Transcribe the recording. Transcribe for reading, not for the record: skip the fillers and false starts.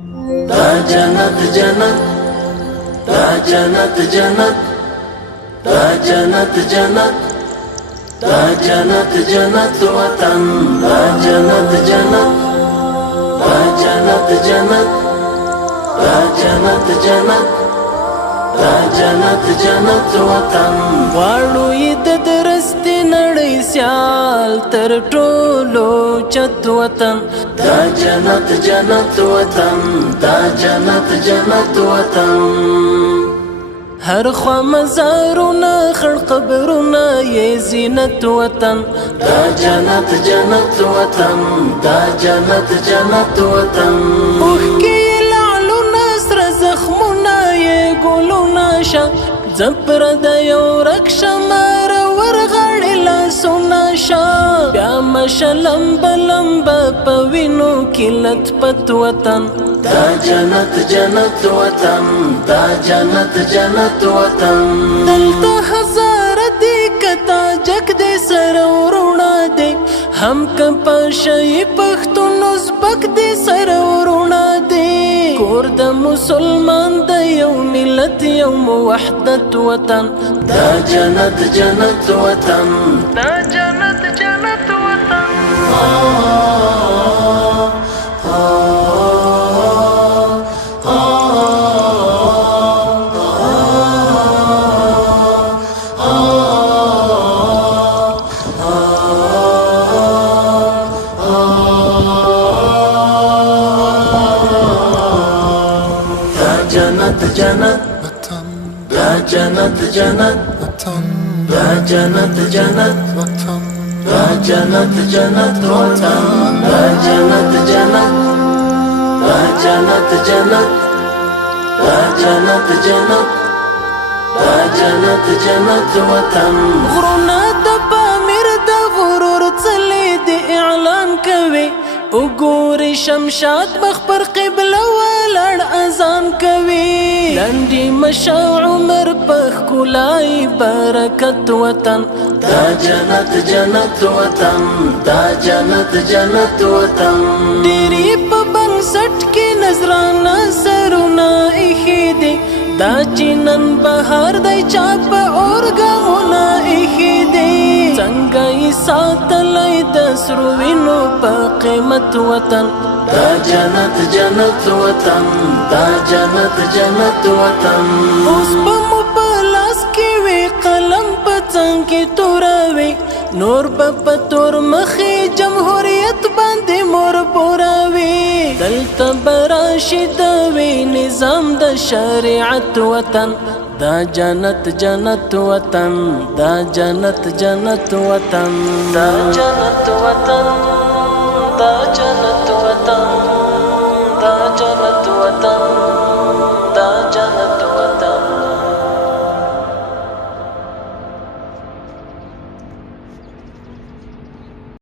دا جنت جنت، دا جنت جنت، دا جنت جنت، دا جنت جنت وطن، دا جنت جنت، دا جنت جنت، دا جنت جنت، دا جنت جنت وطن. غواړو یې د درستې نړۍ سیال تر ټولو چت وطن، دا جنت جنت وطن، دا جنت جنت وطن. هر خوا مزارونه خړ قبرونه یې زینت وطن، دا جنت جنت وطن، دا جنت جنت وطن. اوښکې یې لعلونه سره زخمونه یې ګلونه شه، زپر د یو ورک شمار ورغړې لاسونه شه. بیا مشه لمبه لمبه په وینو کې لطپت وطن، دا جنت جنت وطن، دا جنت جنت وطن. دلته هزاره دی کتا جګ دی سره ورونه دی، هم که په شی پښتون ازبک دی سره ورونه دی. کور د مسلمان د یو ملت یو موحدت وطن، دا جنت جنت وطن، دا جنت جنت وطن. جنت جنت وطن، دا جنت جنت وطن، دا جنت جنت وطن، دا جنت جنت وطن، دا جنت جنت، دا جنت جنت، دا جنت جنت، دا جنت جنت وطن. غرونه د پامیر د غرور څلې د اعلان کوي، وګوري شمشاد مخ پر قبله ولاړ اذان کوي. لنډي مشه عمر په ښکلای برکت وطن، دا جنت جنت وطن، دا جنت جنت وطن. ډېرې په بنسټ کې نظرانه سرونه ایښي دي، دا چې نن بهار دی چا په اورګامونه ایښي دي. څنګه یې ساتلی د سرو وینو په قیمت وطن، دا جنت جنت وطن، دا جنت جنت وطن. اوس به مو په لاس کې وي قلم په څنګ کې توروي، نور به په تور مخې جمهوریت باندې مور پوروي. دلته به راشي د وي نظام د شریعت وطن، دا جنت جنت وطن، دا جنت جنت وطن، دا جنت وطن.